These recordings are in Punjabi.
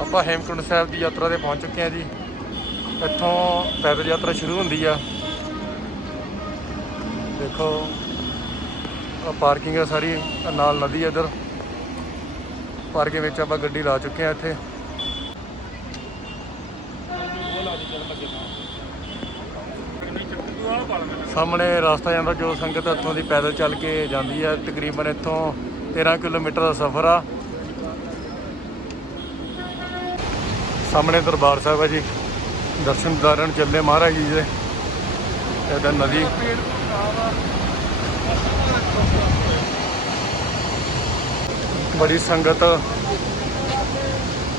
ਆਪਾਂ ਹੇਮਕੁੰਡ ਸਾਹਿਬ ਦੀ ਯਾਤਰਾ ਤੇ ਪਹੁੰਚ ਚੁੱਕੇ ਹਾਂ ਜੀ। ਇੱਥੋਂ ਪੈਦਲ ਯਾਤਰਾ ਸ਼ੁਰੂ ਹੁੰਦੀ ਆ। ਦੇਖੋ ਆ ਪਾਰਕਿੰਗ ਆ ਸਾਰੀ ਨਾਲ ਨਦੀ ਆ ਇੱਧਰ। ਪਾਰਕਿੰਗ ਵਿੱਚ ਆਪਾਂ ਗੱਡੀ ਲਾ ਚੁੱਕੇ ਆ ਇੱਥੇ। ਸਾਹਮਣੇ ਰਸਤਾ ਜਾਂਦਾ ਜੋ ਸੰਗਤ ਇੱਥੋਂ ਦੀ ਪੈਦਲ ਚੱਲ ਕੇ ਜਾਂਦੀ ਹੈ ਤਕਰੀਬਨ ਇੱਥੋਂ 13 ਕਿਲੋਮੀਟਰ ਦਾ ਸਫ਼ਰ ਆ। ਸਾਹਮਣੇ ਦਰਬਾਰ ਸਾਹਿਬ ਹੈ ਜੀ। ਦਰਸ਼ਨ ਦਿਦਾਰਨ ਚੱਲੇ ਮਹਾਰਾਜ ਜੀ ਦੇ। ਇਹਦਾ ਨਦੀ। ਬੜੀ ਸੰਗਤ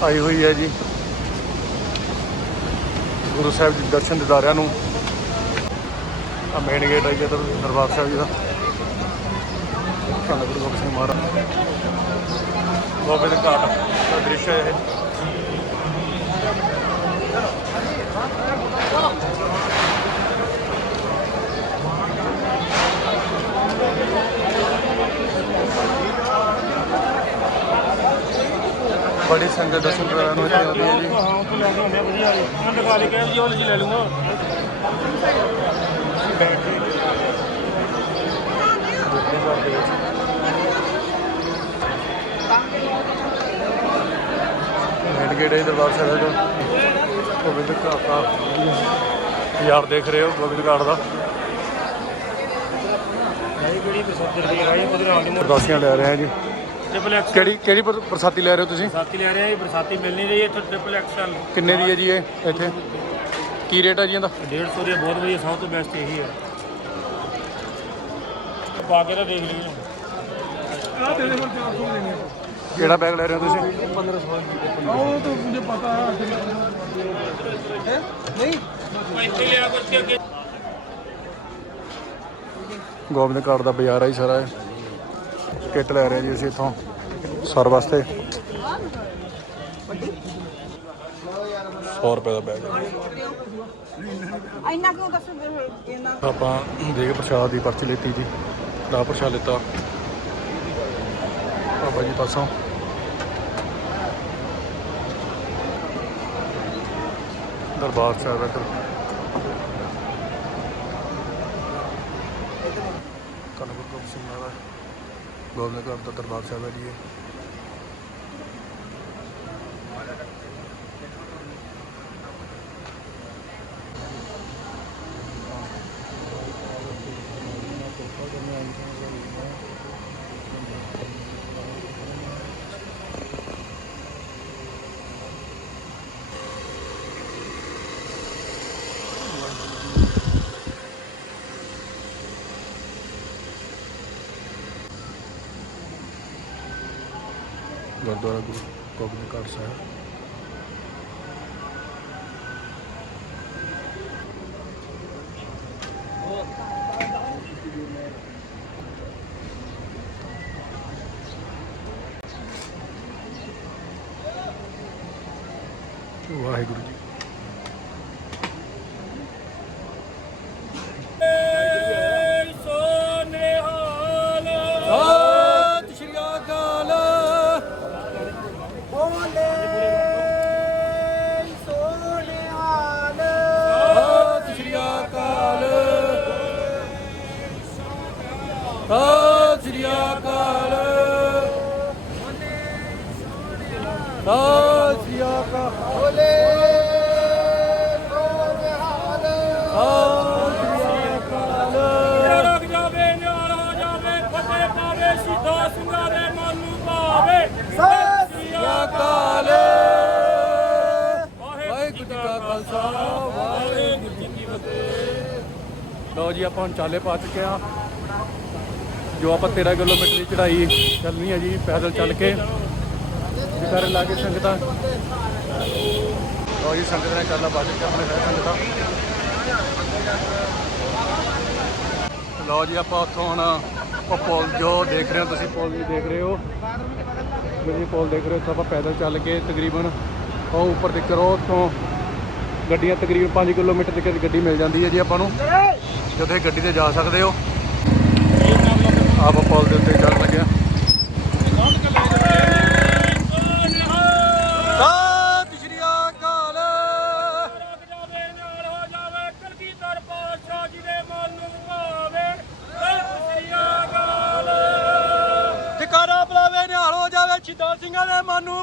ਆਈ ਹੋਈ ਹੈ ਜੀ। ਗੁਰੂ ਸਾਹਿਬ ਜੀ ਦਰਸ਼ਨ ਦਿਦਾਰਿਆਂ ਨੂੰ। ਆ ਮੇਨ ਗੇਟ ਹੈ ਜੀ ਇੱਧਰ ਦਰਬਾਰ ਸਾਹਿਬ ਜੀ ਦਾ। ਧੰਨ ਗੁਰੂ ਗੋਬਿੰਦ ਸਿੰਘ ਮਹਾਰਾਜ। ਗੋਬਿੰਦ ਘਾਟ ਦਾ ਦ੍ਰਿਸ਼ ਹੈ ਇਹ। ਬੜੀ ਸੰਗਤ ਦਰਸ਼ਨ ਕਰਨ ਨੂੰ ਇੱਥੇ ਆਉਂਦੀ ਹੈ ਜੀ ਹਾਂ ਮੈਂ ਦਿਖਾ ਦੇ ਕੇ ਜੀ। ਉਹ ਲੈ ਲੂੰਗਾ ਬੈਠ ਕੇ ਗੁਰਦੇ ਦੇ ਮੇਨ ਗੇਟ ਹੈ ਦਰਬਾਰ ਸਾਹਿਬ ਦਾ। ਗੋਬਿੰਦ ਘਾਟ ਦਾ। ਯਾਰ ਦੇਖ ਰਹੇ ਹੋ ਗੋਬਿੰਦ ਘਾਟ ਦਾ। ਅਰਦਾਸੀਆਂ ਲੈ ਰਹੇ ਹਾਂ ਜੀ। ਟ੍ਰਿਪਲ ਐਕਸ ਕਿਹੜੀ ਕਿਹੜੀ ਪਰ- ਬਰਸਾਤੀ ਲੈ ਰਹੇ ਹੋ ਤੁਸੀਂ? ਬਰਸਾਤੀ ਲੈ ਰਹੇ ਆ ਜੀ ਬਰਸਾਤੀ ਮਿਲ ਨਹੀਂ ਰਹੀ ਇੱਥੇ ਟ੍ਰਿਪਲ ਐਕਸਲ ਕਿੰਨੇ ਦੀ ਹੈ ਜੀ ਇਹ ਇੱਥੇ? ਕੀ ਰੇਟ ਹੈ ਜੀ ਇਹਦਾ? 150 ਦੀ ਬਹੁਤ ਵਧੀਆ ਸਭ ਤੋਂ ਬੈਸਟ ਇਹੀ ਹੈ। ਪਾ ਕੇ ਤਾਂ ਦੇਖ ਲਈਏ। ਆ ਤੇਰੇ ਕੋਲ 400 ਲੈਣੇ ਕਿਹੜਾ ਬੈਗ ਲੈ ਰਹੇ ਹੋ ਤੁਸੀਂ? 1500 ਉਹ ਤਾਂ ਮੁਝੇ ਪਤਾ ਹੈ। ਨਹੀਂ? ਇੱਥੇ ਲਿਆ ਕਰਕੇ ਅੱਗੇ ਗੋਬਿੰਦ ਘਾਟ ਦਾ ਬਾਜ਼ਾਰ ਆ ਹੀ ਸਾਰਾ। ਇਹ ਕਿੱਟ ਲੈ ਰਹੇ ਜੀ ਅਸੀਂ ਇੱਥੋਂ ਸਰ ਵਾਸਤੇ। 100 ਰੁਪਏ ਦਾ ਬੈਗ ਇੰਨਾ ਕਿਉਂ ਦੱਸ ਇਹਨਾਂ ਆਪਾਂ ਦੇਗ ਪ੍ਰਸ਼ਾਦ ਦੀ ਪਰਚੀ ਲੈਤੀ ਜੀ। ਕੜਾ ਪ੍ਰਸ਼ਾਦ ਲਿੱਤਾ। ਬਾਬਾ ਜੀ ਪਾਸੋਂ। ਦਰਬਾਰ ਸਾਹਿਬ ਇੱਧਰ। ਕਨਵਰ ਗੋਬਿੰਦ ਸਿੰਘ ਮਹਾਰਾਜ। ਗੋਬਿੰਦ ਘਰ ਦਾ ਦਰਬਾਰ ਸਾਹਿਬ ਹੈ ਜੀ ਗੁਰਦੁਆਰਾ ਗੁਰੂ ਗੋਬਿੰਦ ਘਾਟ ਸਾਹਿਬ। ਲਓ ਜੀ, ਆਪਾਂ ਹੁਣ ਚਾਲੇ ਪਾ ਚੁੱਕੇ ਆ ਜੋ ਆਪਾਂ 13 ਕਿਲੋਮੀਟਰ ਦੀ ਚੜ੍ਹਾਈ ਚੱਲਣੀ ਹੈ ਜੀ, ਪੈਦਲ ਚੱਲ ਕੇ। ਜਿਕਾਰੇ ਲਾ ਕੇ ਸੰਗਤਾਂ। ਲਓ ਜੀ, ਸੰਗਤ ਨੇ ਚਾਲਾ ਪਾ ਚੁੱਕਿਆ ਆਪਣੇ ਸਾਰੇ ਸੰਗਤਾਂ। ਲਓ ਜੀ, ਆਪਾਂ ਉੱਥੋਂ ਹੁਣ ਉਹ ਪੁਲ ਜੋ ਦੇਖ ਰਹੇ ਹੋ, ਤੁਸੀਂ ਪੁਲ ਵੀ ਦੇਖ ਰਹੇ ਹੋ। ਜਿਹੜੀ ਪੁਲ ਦੇਖ ਰਹੇ ਹੋ, ਉੱਥੋਂ ਆਪਾਂ ਪੈਦਲ ਚੱਲ ਕੇ ਤਕਰੀਬਨ ਉਹ ਉੱਪਰ ਤੱਕ ਉਹ ਉੱਥੋਂ ਗੱਡੀਆਂ ਤਕਰੀਬਨ 5 ਕਿਲੋਮੀਟਰ ਤੱਕ ਗੱਡੀ ਮਿਲ ਜਾਂਦੀ ਹੈ ਜੀ ਆਪਾਂ ਨੂੰ। ਜਦੋਂ ਇਹ ਗੱਡੀ ਤੇ ਜਾ ਸਕਦੇ ਹੋ। ਆਪ ਪੁਲ ਦੇ ਉੱਤੇ ਚੱਲ ਲੱਗਿਆ ਸਤਿ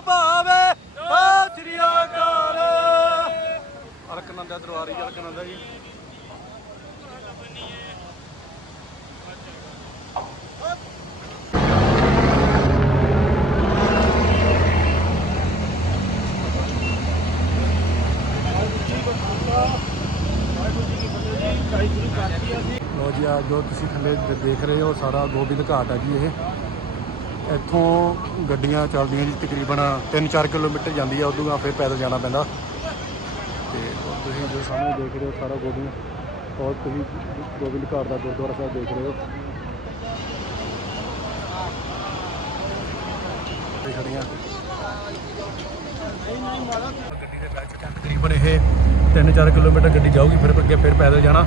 ਭਾਵੇ ਸਤਿ ਸ੍ਰੀ ਅਕਾਲ ਅਲਕਨੰਦਾ ਦਰਬਾਰੀ ਅਲਕਨੰਦਾ ਜੀ ਲੋ ਜੀ, ਆ ਜੋ ਤੁਸੀਂ ਥੱਲੇ ਦੇਖ ਰਹੇ ਹੋ, ਸਾਰਾ ਗੋਬਿੰਦ ਘਾਟ ਆ ਜੀ ਇਹ। ਇੱਥੋਂ ਗੱਡੀਆਂ ਚੱਲਦੀਆਂ ਜੀ, ਤਕਰੀਬਨ 3-4 ਕਿਲੋਮੀਟਰ ਜਾਂਦੀ ਆ, ਉਦੋਂ ਫਿਰ ਪੈਦਲ ਜਾਣਾ ਪੈਂਦਾ। ਤੇ ਤੁਸੀਂ ਜੋ ਸਾਹਮਣੇ ਦੇਖ ਰਹੇ ਹੋ, ਸਾਰਾ ਗੋਬਿੰਦ, ਔਰ ਤੁਸੀਂ ਗੋਬਿੰਦ ਘਾਟ ਦਾ ਗੁਰਦੁਆਰਾ ਸਾਹਿਬ ਦੇਖ ਰਹੇ ਹੋ। ਇਹ ਖੜੀਆਂ। ਗੱਡੀ ਦੇ ਬੈਕ ਤੇ ਤਕਰੀਬਨ ਇਹ 3-4 ਕਿਲੋਮੀਟਰ ਗੱਡੀ ਜਾਊਗੀ, ਫਿਰ ਅੱਗੇ ਫਿਰ ਪੈਦਲ ਜਾਣਾ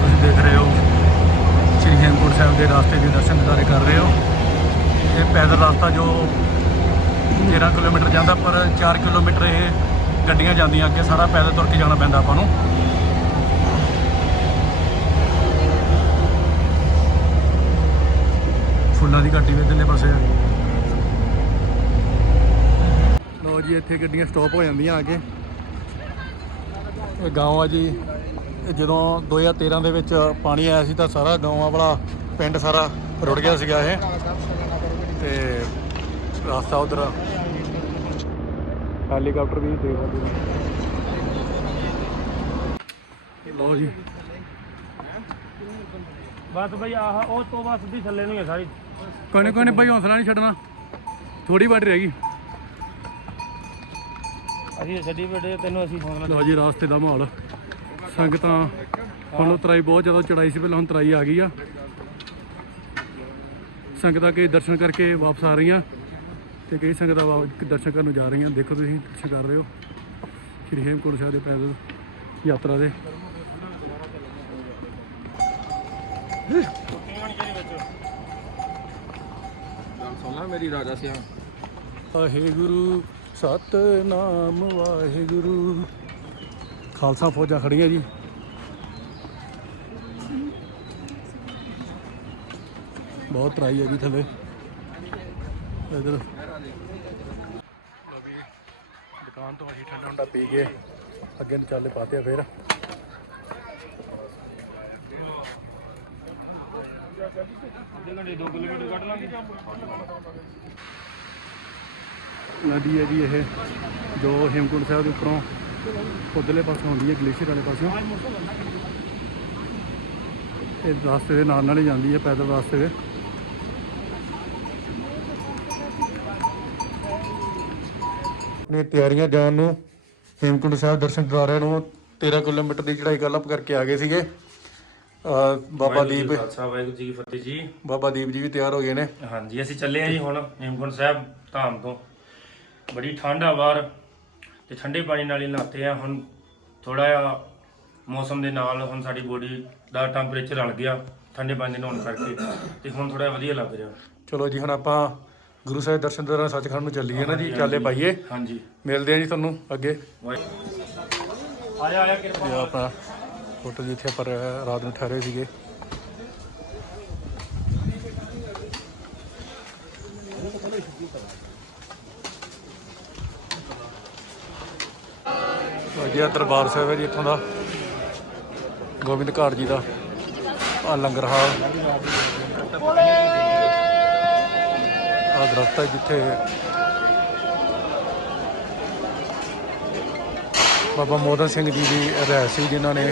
ਤੁਸੀਂ ਦੇਖ ਰਹੇ ਹੋ ਸ਼੍ਰੀ ਹੇਮਕੁੰਟ ਸਾਹਿਬ ਦੇ ਰਸਤੇ ਦੇ ਦਰਸ਼ਨ ਦਿਦਾਰੇ ਕਰ ਰਹੇ ਹੋ ਇਹ ਪੈਦਲ ਰਸਤਾ ਜੋ 13 ਕਿਲੋਮੀਟਰ ਜਾਂਦਾ ਪਰ 4 ਕਿਲੋਮੀਟਰ ਇਹ ਗੱਡੀਆਂ ਜਾਂਦੀਆਂ, ਅੱਗੇ ਸਾਰਾ ਪੈਦਲ ਤੁਰ ਕੇ ਜਾਣਾ ਪੈਂਦਾ ਆਪਾਂ ਨੂੰ। ਫੁੱਲਾਂ ਦੀ ਘਾਟੀ ਵੀ ਪਾਸੇ ਲੋ ਜੀ, ਇੱਥੇ ਗੱਡੀਆਂ ਸਟਾਪ ਹੋ ਜਾਂਦੀਆਂ ਅੱਗੇ। ਇਹ ਗਾঁव ਆ ਜੀ। ਇਹ ਜਦੋਂ 2013 ਦੇ ਵਿੱਚ ਪਾਣੀ ਆਇਆ ਸੀ ਤਾਂ ਸਾਰਾ ਗਾঁਵਾਂ ਵਾਲਾ ਪਿੰਡ ਸਾਰਾ ਰੁੜ ਗਿਆ ਸੀਗਾ ਇਹ। ਤੇ ਰਸਤਾ ਉਧਰ ਹੈਲੀਕਾਪਟਰ ਵੀ ਦੇਖ ਸਕਦੇ ਹੋ। ਲਓ ਜੀ। ਬਸ ਬਈ ਆਹ ਉਹ ਤੋਂ ਬਸ ਦੀ ਥੱਲੇ ਨੂੰ ਹੀ ਸਾਰੀ। ਕੋਈ ਨੀ ਕੋਈ ਨੀ ਭਾਈ ਹੌਸਲਾ ਨਹੀਂ ਛੱਡਣਾ। ਥੋੜੀ ਵਾਟ ਰਹਿ ਗਈ। ਅਸੀਂ ਛੱਡੀ ਬੇਟੇ ਤੈਨੂੰ ਅਸੀਂ ਫੋਨ ਲਓ ਜੀ ਰਾਸਤੇ ਦਾ ਮਾਹੌਲ। ਸੰਗਤਾਂ ਹੁਣ ਉਤਰਾਈ ਬਹੁਤ ਜ਼ਿਆਦਾ ਚੜਾਈ ਸੀ ਪਹਿਲਾਂ ਹੁਣ ਤਰਾਈ ਆ ਗਈ ਆ। ਸੰਗਤਾਂ ਕਈ ਦਰਸ਼ਨ ਕਰਕੇ ਵਾਪਸ ਆ ਰਹੀਆਂ। ਤੇ ਕਈ ਸੰਗਤਾਂ ਵਾ- ਦਰਸ਼ਨ ਕਰਨ ਨੂੰ ਜਾ ਰਹੀਆਂ। ਦੇਖੋ ਤੁਸੀਂ ਦਰਸ਼ਨ ਕਰ ਰਹੇ ਹੋ। ਸ਼੍ਰੀ ਹੇਮਕੁੰਟ ਸਾਹਿਬ ਦੇ ਪੈਦਲ ਯਾਤਰਾ ਦੇ। ਸੋਨਾ ਮੇਰੀ ਰਾਜਾ ਸਿਆ। ਵਾਹਿਗੁਰੂ ਸਤਨਾਮ ਵਾਹਿਗੁਰੂ। ਖਾਲਸਾ ਫੌਜਾਂ ਖੜੀਆਂ ਜੀ। ਬਹੁਤ ਤਰਾਈ ਹੈ ਜੀ ਥੱਲੇ। ਇਧਰ ਅਭੀ ਦੁਕਾਨ ਤੋਂ ਅਸੀਂ ਠੰਡਾ ਠੰਡਾ ਪੀ ਕੇ ਅੱਗੇ ਨੂੰ ਚੱਲੇ ਪਾਤੇ ਆ ਫਿਰ। ਅੱਧੇ ਘੰਟੇ 2 ਕਿਲੋਮੀਟਰ ਕੱਢ ਲਾਂਗੇ ਨਦੀ ਹੈ ਜੀ ਇਹ ਜੋ ਹੇਮਕੁੰਟ ਸਾਹਿਬ ਦੇ ਉੱਪਰੋਂ ਉਧਰਲੇ ਪਾਸੋਂ ਆਉਂਦੀ ਹੈ ਗਲੇਸ਼ੀਅਰ ਵਾਲੇ ਪਾਸੋਂ। ਇਹ ਰਸਤੇ ਦੇ ਨਾਲ ਨਾਲ ਹੀ ਜਾਂਦੀ ਹੈ ਪੈਦਲ ਰਸਤੇ ਦੇ। ਨੇ ਤਿਆਰੀਆਂ ਜਾਣ ਨੂੰ ਹੇਮਕੁੰਟ ਸਾਹਿਬ ਦਰਸ਼ਨ ਦਿਦਾਰਿਆਂ ਨੂੰ। 13 ਕਿਲੋਮੀਟਰ ਦੀ ਚੜ੍ਹਾਈ ਕੱਲ੍ਹ ਕਰਕੇ ਆ ਗਏ ਸੀਗੇ। ਅਹ ਬਾਬਾ ਦੀਪ ਖਾਲਸਾ ਵਾਹਿਗੁਰੂ ਜੀ ਕੀ ਫਤਿਹ ਜੀ। ਬਾਬਾ ਦੀਪ ਜੀ ਵੀ ਤਿਆਰ ਹੋ ਗਏ ਨੇ। ਹਾਂਜੀ ਅਸੀਂ ਚੱਲੇ ਆ ਜੀ ਹੁਣ ਹੇਮਕੁੰਟ ਸਾਹਿਬ ਧਾਮ ਤੋਂ। ਬੜੀ ਠੰਡ ਆ ਬਾਹਰ ਤੇ ਠੰਡੇ ਪਾਣੀ ਨਾਲ ਹੀ ਨਹਾਤੇ ਆ। ਹੁਣ ਥੋੜਾ ਜਿਹਾ ਮੌਸਮ ਦੇ ਨਾਲ ਹੁਣ ਸਾਡੀ ਬੋਡੀ ਦਾ ਟੈਂਪਰੇਚਰ ਰਲ ਗਿਆ ਠੰਡੇ ਪਾਣੀ ਦੇ ਨਹਾਉਣ ਕਰਕੇ। ਤੇ ਹੁਣ ਥੋੜਾ ਵਧੀਆ ਲੱਗ ਰਿਹਾ। ਚਲੋ ਜੀ ਹੁਣ ਆਪਾਂ ਗੁਰੂ ਸਾਹਿਬ ਦਰਸ਼ਨ ਦਿਦਾਰਾਂ ਸੱਚਖੰਡ ਨੂੰ ਚੱਲੀਏ ਨਾ ਜੀ ਚਾਲੇ ਪਾਈਏ। ਹਾਂਜੀ। ਮਿਲਦੇ ਆ ਜੀ ਤੁਹਾਨੂੰ ਅੱਗੇ। ਆਇਆ ਆਇਆ ਕਿਰਪਾ। ਇਹ ਆਪਣਾ ਹੋਟਲ ਜਿੱਥੇ ਆਪਾਂ ਰਾਤ ਨੂੰ ਠਹਿਰੇ ਸੀਗੇ। ਅਜਿਹਾ ਦਰਬਾਰ ਸਾਹਿਬ ਹੈ ਜੀ ਇੱਥੋਂ ਦਾ। ਗੋਬਿੰਦ ਘਾਟ ਜੀ ਦਾ। ਆ ਲੰਗਰ ਹਾਲ। ਆ ਦਰਖਤ ਹੈ ਜਿੱਥੇ ਬਾਬਾ ਮੋਦਨ ਸਿੰਘ ਜੀ ਦੀ ਰਹਿ ਸੀ, ਜਿਨ੍ਹਾਂ ਨੇ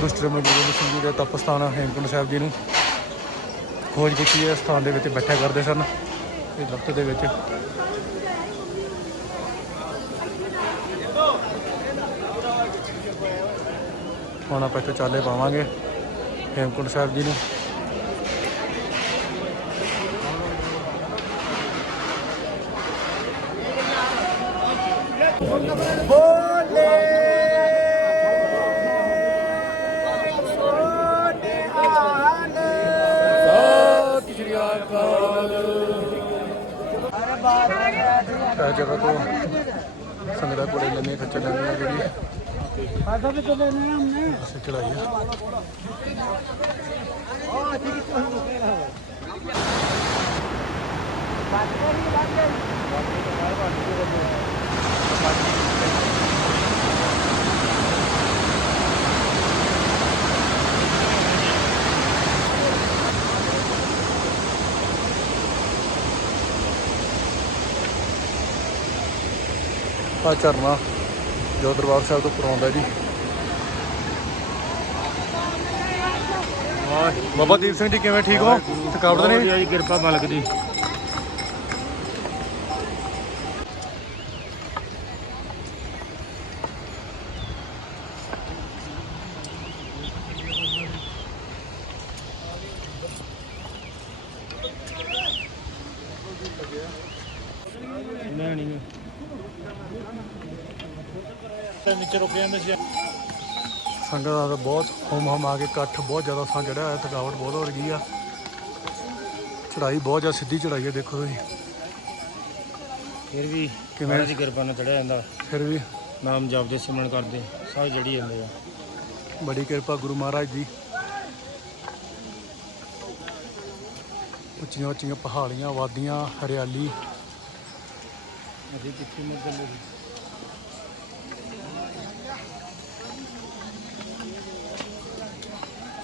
ਦੁਸ਼ਟ ਮਜੂਦ ਸਿੰਘ ਜੀ ਦੇ ਤਪਸਥਾਨ ਹੇਮਕੁੰਟ ਸਾਹਿਬ ਜੀ ਨੂੰ ਖੋਜ ਕੀਤੀ ਹੈ। ਸਥਾਨ ਦੇ ਵਿੱਚ ਬੈਠਾ ਕਰਦੇ ਸਨ। ਇਹ ਦਰਖਤ ਦੇ ਵਿੱਚ ਹੁਣ ਆਪਾਂ ਇੱਥੇ ਚਾਲੇ ਪਾਵਾਂਗੇ ਹੇਮਕੁੰਟ ਸਾਹਿਬ ਜੀ ਨੂੰ ਸਤਿ ਸ਼੍ਰੀ ਅਕਾਲ ਇਹ ਜਗ੍ਹਾ ਤੋਂ ਸੰਗਦਾ ਕੋਲੇ ਲੰਮੇ ਖੱਚੇ ਲੈਣੇ ਆ ਜਿਹੜੀ। ਆਧਾ ਵੀ ਕੋਲੇ ਲੈਣਾ ਹਮਨੇ। ਅਸੀਂ ਚੜਾਈ ਆ। ਆ ਠੀਕ ਹੈ ਬਾਤ ਕਰੀ ਬਾਤ ਕਰੀ ਝਰਨਾ ਜੋ ਦਰਬਾਰ ਸਾਹਿਬ ਤੋਂ ਪਰਾਉਂਦਾ ਜੀ। ਬਾਬਾ ਦੀਪ ਸਿੰਘ ਜੀ ਕਿਵੇਂ ਠੀਕ ਹੋ? ਥਕਾਵਟ ਤਾਂ ਨਹੀਂ? ਜੀ ਕਿਰਪਾ ਮਾਲਕ ਦੀ। ਮੈਂ ਨਹੀਂ ਨੀਚੇ ਰੁਕ ਜਾਂਦੇ ਸੀ ਸੰਗਤ ਦਾ ਬਹੁਤ ਹੋਮ ਹਮ ਆ ਕੇ ਇਕੱਠ ਬਹੁਤ ਜ਼ਿਆਦਾ ਸਾਂ ਚੜਿਆ ਹੋਇਆ ਥਕਾਵਟ ਬਹੁਤ ਹੋ ਰਹੀ ਆ। ਚੜਾਈ ਬਹੁਤ ਜ਼ਿਆਦਾ ਸਿੱਧੀ ਚੜਾਈ ਹੈ ਦੇਖੋ ਤੁਸੀਂ। ਫਿਰ ਵੀ ਕਿਵੇਂ? ਦੀ ਕਿਰਪਾ ਨਾਲ ਚੜਿਆ ਜਾਂਦਾ। ਫਿਰ ਵੀ? ਨਾਮ ਜਪਦੇ ਸਿਮਰਨ ਕਰਦੇ ਸਭ ਜੜੀ ਜਾਂਦੇ ਆ। ਬੜੀ ਕਿਰਪਾ ਗੁਰੂ ਮਹਾਰਾਜ ਦੀ। ਉੱਚੀਆਂ ਉੱਚੀਆਂ ਪਹਾੜੀਆਂ ਵਾਦੀਆਂ ਹਰਿਆਲੀ। ਅਸੀਂ ਪਿੱਛੇ ਮੁੜ ਚੱਲੇ ਸੀ।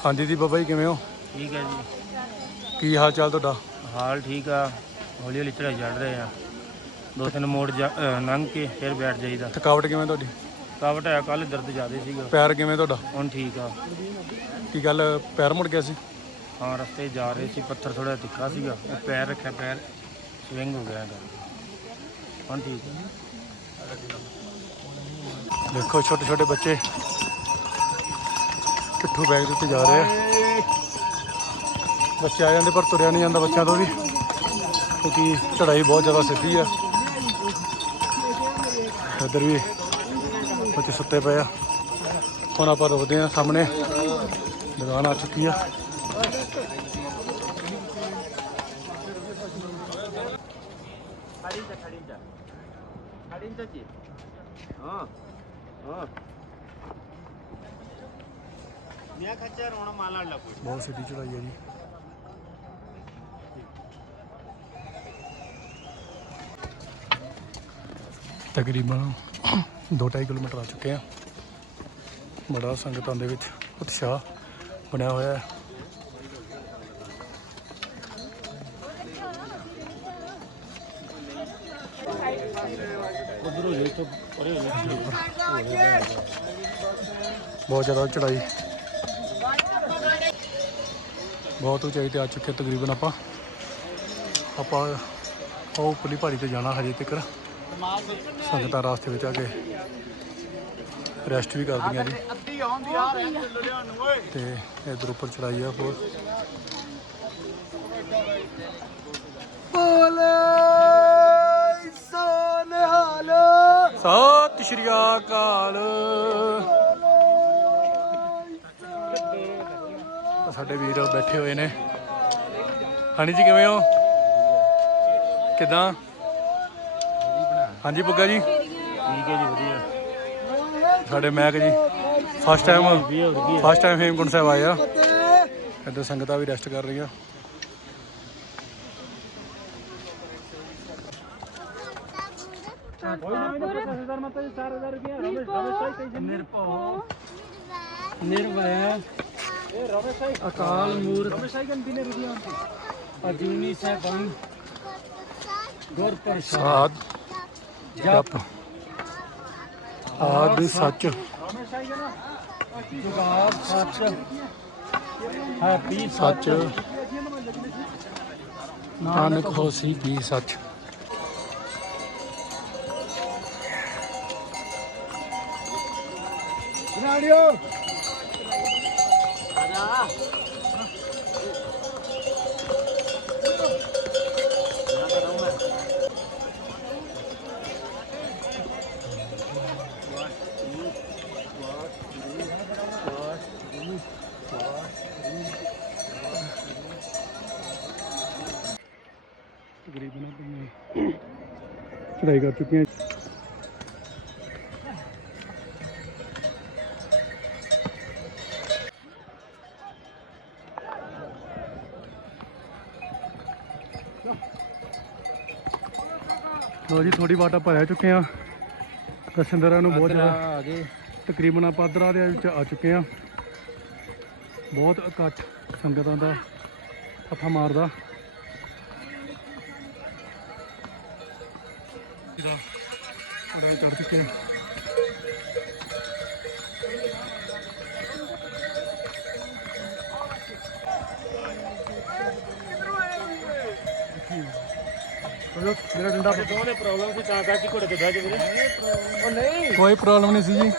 ਹਾਂਜੀ ਜੀ ਬਾਬਾ ਜੀ ਕਿਵੇਂ ਹੋ? ਠੀਕ ਹੈ ਜੀ। ਕੀ ਹਾਲ ਚਾਲ ਤੁਹਾਡਾ? ਹਾਲ ਠੀਕ ਆ। ਹੌਲੀ ਹੌਲੀ ਚੜਾਈ ਚੜ ਰਹੇ ਆ। ਦੋ ਤਿੰਨ ਮੋੜ ਜਾ- ਅਹ ਲੰਘ ਕੇ ਫਿਰ ਬੈਠ ਜਾਈਦਾ। ਥਕਾਵਟ ਕਿਵੇਂ ਤੁਹਾਡੀ? ਕਾਵਟ ਹੈ ਕੱਲ ਦਰਦ ਜ਼ਿਆਦਾ ਸੀਗਾ। ਪੈਰ ਕਿਵੇਂ ਤੁਹਾਡਾ? ਹੁਣ ਠੀਕ ਆ। ਕੀ ਗੱਲ ਪੈਰ ਮੁੜ ਗਿਆ ਸੀ? ਹਾਂ ਰਸਤੇ ਜਾ ਰਹੇ ਸੀ ਪੱਥਰ ਥੋੜਾ ਤਿੱਖਾ ਸੀਗਾ। ਉਹ ਪੈਰ ਰੱਖਿਆ ਪੈਰ ਸਵਿੰਗ ਹੋ ਗਿਆ ਹੈਗਾ। ਹੁਣ ਠੀਕ ਆ ਦੇਖੋ ਛੋਟੇ ਛੋਟੇ ਬੱਚੇ ਪਿੱਠੂ ਬੈਗ ਦੇ ਉੱਤੇ ਜਾ ਰਹੇ ਆ। ਬੱਚੇ ਆ ਜਾਂਦੇ ਪਰ ਤੁਰਿਆ ਨਹੀਂ ਜਾਂਦਾ ਬੱਚਿਆਂ ਤੋਂ ਵੀ, ਕਿਉਂਕਿ ਚੜਾਈ ਬਹੁਤ ਜ਼ਿਆਦਾ ਸਿੱਧੀ ਆ। ਇੱਧਰ ਵੀ ਬੱਚੇ ਸੁੱਤੇ ਪਏ ਆ। ਹੁਣ ਆਪਾਂ ਰੁਕਦੇ ਆ ਸਾਹਮਣੇ। ਦੁਕਾਨ ਆ ਚੁੱਕੀ ਆ। ਬਹੁਤ ਸਿੱਧੀ ਚੜਾਈ ਆ ਜੀ। ਤਕਰੀਬਨ 2.5 ਕਿਲੋਮੀਟਰ ਆ ਚੁੱਕੇ ਆ। ਬੜਾ ਸੰਗਤਾਂ ਦੇ ਵਿੱਚ ਉਤਸ਼ਾਹ ਬਣਿਆ ਹੋਇਆ ਹੈ। ਹੋ ਹੋ ਬਹੁਤ ਜ਼ਿਆਦਾ ਚੜਾਈ ਬਹੁਤ ਉਚਾਈ ਤੇ ਆ ਚੁੱਕੇ ਤਕਰੀਬਨ ਆਪਾਂ। ਆਪਾਂ ਉਹ ਉੱਪਰਲੀ ਪਹਾੜੀ ਤੇ ਜਾਣਾ ਹਜੇ ਤੱਕ ਸੰਗਤਾਂ ਰਾਸਤੇ ਵਿੱਚ ਆ ਕੇ ਰੈਸਟ ਵੀ ਕਰਦੀਆਂ ਜੀ। ਤੇ ਇਧਰ ਉੱਪਰ ਚੜਾਈ ਆ ਹੋਰ। ਸਤਿ ਸ਼੍ਰੀ ਅਕਾਲ। ਸਾਡੇ ਵੀਰ ਬੈਠੇ ਹੋਏ ਨੇ ਹਾਂਜੀ ਜੀ ਕਿਵੇਂ ਹੋ ਕਿਦਾਂ ਹਾਂਜੀ ਬੁੱਗਾ ਜੀ ਠੀਕ ਹੈ ਜੀ ਵਧੀਆ ਸਾਡੇ ਮੈਕ ਜੀ ਫਸਟ ਟਾਈਮ ਵੀ ਹੋ ਗਈ ਫਸਟ ਟਾਈਮ ਹੇਮਕੁੰਟ ਸਾਹਿਬ ਆਏ ਆ ਇੱਧਰ ਸੰਗਤਾਂ ਵੀ ਰੈਸਟ ਕਰ ਰਹੀਆਂ निर्भय ਅਕਾਲ ਮੂਰਤ। ਅਜੂਨੀ ਸਾਹਿਬਾਨ। ਗੁਰ ਪ੍ਰਸਾਦ। ਜਪ। ਆਦ ਸੱਚ। ਜੁਗਾਦ ਸੱਚ। ਹੈਪੀ ਸੱਚ। ਨਾਨਕ ਹੋਸੀ ਵੀ ਸੱਚ। ਨਾੜਿਓ ਤਕਰੀਬਨ ਆਪਾਂ ਚੜਾਈ ਕਰ ਜੀ ਥੋੜੀ ਵਾਟਾ ਭਰਿਆ ਚੁੱਕੇ ਆ ਦਰਸ਼ਨਦਾਰਾਂ ਨੂੰ ਬਹੁਤ ਜ਼ਿਆਦਾ ਆ ਗਏ। ਤਕਰੀਬਨ ਆਪਾਂ ਅੱਧਰਾ ਦੇ ਵਿੱਚ ਆ ਚੁੱਕੇ ਆ ਬਹੁਤ ਇਕੱਠ ਸੰਗਤਾਂ ਦਾ ਹੱਥਾ ਮਾਰਦਾ। ਇਹਦਾ ਅੜਾ ਚੜ ਚੁੱਕੇ ਆ ਮੇਰਾ ਡੰਡਾ ਦੋਨੇ ਪ੍ਰੋਬਲਮ ਸੀ ਤਾਂ ਕਰਕੇ ਘੋੜੇ ਤੇ ਬਹਿ ਕੇ ਵੀਰੇ। ਕੋਈ ਪ੍ਰੋਬਲਮ ਨਹੀਂ ਸੀ ਜੀ।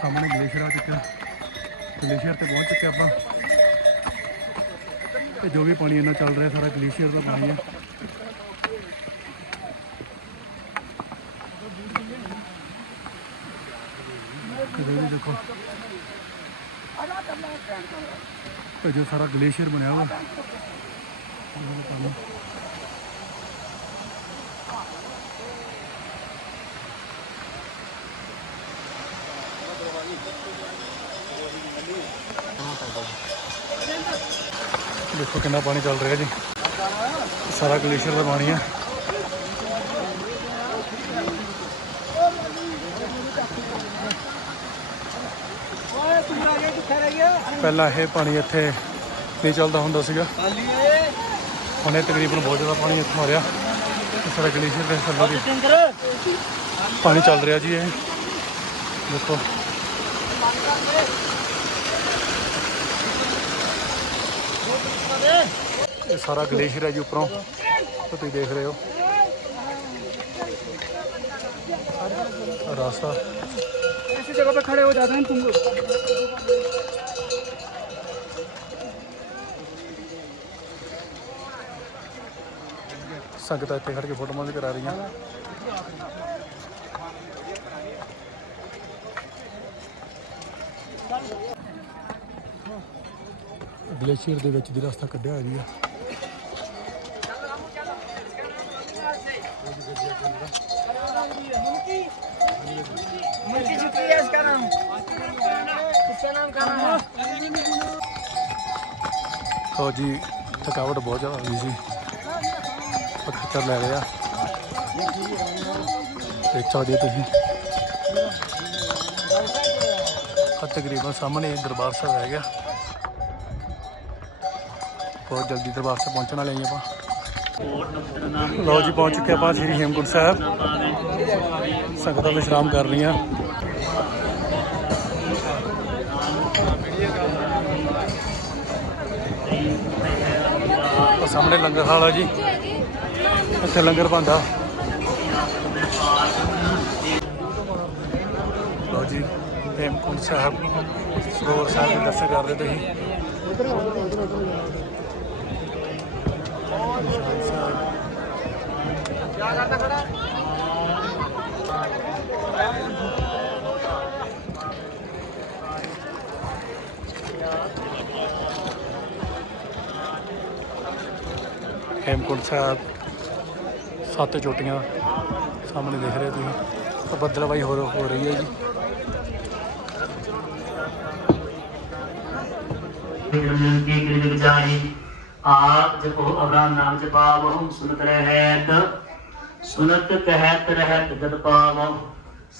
ਸਾਹਮਣੇ ਗਲੇਸ਼ੀਅਰ ਆ ਚੁੱਕਿਆ। ਗਲੇਸ਼ੀਅਰ ਤੇ ਪਹੁੰਚ ਚੁੱਕੇ ਆਪਾਂ। ਤੇ ਜੋ ਵੀ ਪਾਣੀ ਇੰਨਾ ਚੱਲ ਰਿਹਾ ਸਾਰਾ ਗਲੇਸ਼ੀਅਰ ਦਾ ਪਾਣੀ ਹੈ ਕਦੇ ਵੀ ਦੇਖੋ। ਇਹ ਜੋ ਸਾਰਾ ਗਲੇਸ਼ੀਅਰ ਬਣਿਆ ਪਾਣੀ ਦੇਖੋ ਕਿੰਨਾ ਪਾਣੀ ਚੱਲ ਰਿਹਾ ਜੀ। ਸਾਰਾ ਗਲੇਸ਼ੀਅਰ ਦਾ ਪਾਣੀ ਹੈ ਆ। ਪਹਿਲਾਂ ਇਹ ਪਾਣੀ ਇੱਥੇ ਨਹੀਂ ਚੱਲਦਾ ਹੁੰਦਾ ਸੀਗਾ। ਹੁਣ ਇਹ ਤਕਰੀਬਨ ਬਹੁਤ ਜ਼ਿਆਦਾ ਪਾਣੀ ਇੱਥੋਂ ਆ ਰਿਹਾ ਇਹ ਸਾਰਾ ਗਲੇਸ਼ੀਅਰ ਦੇ ਥੱਲੇ ਦੀ ਸਿੰਦਰ ਪਾਣੀ ਚੱਲ ਰਿਹਾ ਜੀ ਇਹ ਦੇਖੋ ਇਹ ਸਾਰਾ ਗਲੇਸ਼ੀਅਰ ਹੈ ਜੀ ਉੱਪਰੋਂ ਉਹ ਤੁਸੀਂ ਦੇਖ ਰਹੇ ਹੋ ਰਾਸਤਾ ऐसी जगह पे खड़े हो जाते हैं तुम लोग ਸੰਗਤਾਂ ਇੱਥੇ ਖੜ ਕੇ ਫੋਟੋਆਂ ਵੀ ਕਰਾ ਰਹੀਆਂ ਗਲੇਸ਼ੀਅਰ ਦੇ ਵਿੱਚ ਦੀ ਰਸਤਾ ਕੱਢਿਆ ਹੋਇਆ ਜੀ ਆ मुल्की छुट्टी है इसका नाम इसका नाम क्या नाम है ਲਓ ਜੀ ਥਕਾਵਟ ਬਹੁਤ ਜ਼ਿਆਦਾ ਹੋ ਗਈ ਸੀ ਲੈ ਰਿਹਾ ਦੇਖ ਸਕਦੇ ਤੁਸੀਂ। ਆ ਤਕਰੀਬਨ ਸਾਹਮਣੇ ਦਰਬਾਰ ਸਾਹਿਬ ਰਹਿ ਗਿਆ। ਬਹੁਤ ਜਲਦੀ ਦਰਬਾਰ ਸਾਹਿਬ ਪਹੁੰਚਣ ਵਾਲੇ ਹਾਂ ਆਪਾਂ। ਲਓ ਜੀ, ਪਹੁੰਚ ਚੁੱਕੇ ਆਪਾਂ ਸ੍ਰੀ ਹੇਮਕੁੰਟ ਸਾਹਿਬ। ਸੰਗਤਾਂ ਵਿਸ਼ਰਾਮ ਕਰ ਰਹੀਆਂ। ਉਹ ਸਾਹਮਣੇ ਲੰਗਰ ਹਾਲ ਆ ਜੀ। ਇੱਥੇ ਲੰਗਰ ਬਣਦਾ। ਲਓ ਜੀ, ਹੇਮਕੁੰਟ ਸਾਹਿਬ, ਸਰੋਵਰ ਸਾਹਿਬ ਦੇ ਦਰਸ਼ਨ ਕਰਦੇ ਤੁਸੀਂ। ਨਿਸ਼ਾਨ ਸਾਹਿਬ ਹੇਮਕੁੰਟ ਸਾਹਿਬ ਸੱਤ ਚੋਟੀਆਂ ਸਾਹਮਣੇ ਦੇਖ ਰਹੇ ਤੁਸੀਂ। ਤਾਂ ਬੱਦਲਵਾਈ ਹੋ ਹੋ ਰਹੀ ਹੈ ਜੀ। ਬੇਨਤੀ ਕਰੀ ਜਾਈ ਆਪ ਜਪੋ ਅਵਰਾਮ ਨਾਮ ਜਪਾਵਹੁ ਸੁਨਤ ਰਹਿਤ। ਸੁਨਤ ਕਹਿਤ ਰਹਿਤ ਜਦ ਪਾਵਹੁ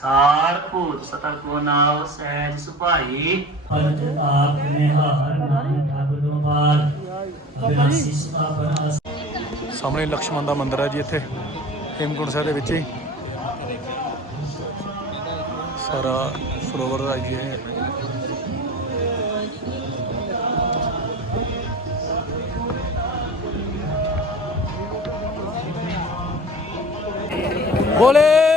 ਸਾਰ ਭੂਤ ਸਤਰ ਕੋ ਨਾਮ ਸਹਿਜ ਸੁਭਾਈ। ਅਰਜ ਆਪ ਨਿਹਾਰ ਨਾਮ ਠਾਕੁਰ ਤੁਮਾਰ ਅਬਿਨਾਸੀ ਸੁਭਾਪਨ ਆਸ ਸਾਹਮਣੇ ਲਕਸ਼ਮਣ ਦਾ ਮੰਦਿਰ ਹੈ ਜੀ ਇੱਥੇ। ਹੇਮਕੁੰਟ ਸਾਹਿਬ ਦੇ ਵਿੱਚ ਹੀ। ਸਾਰਾ ਸਰੋਵਰ ਦਾ ਜੀ ਇਹ। ਬੋਲੇ!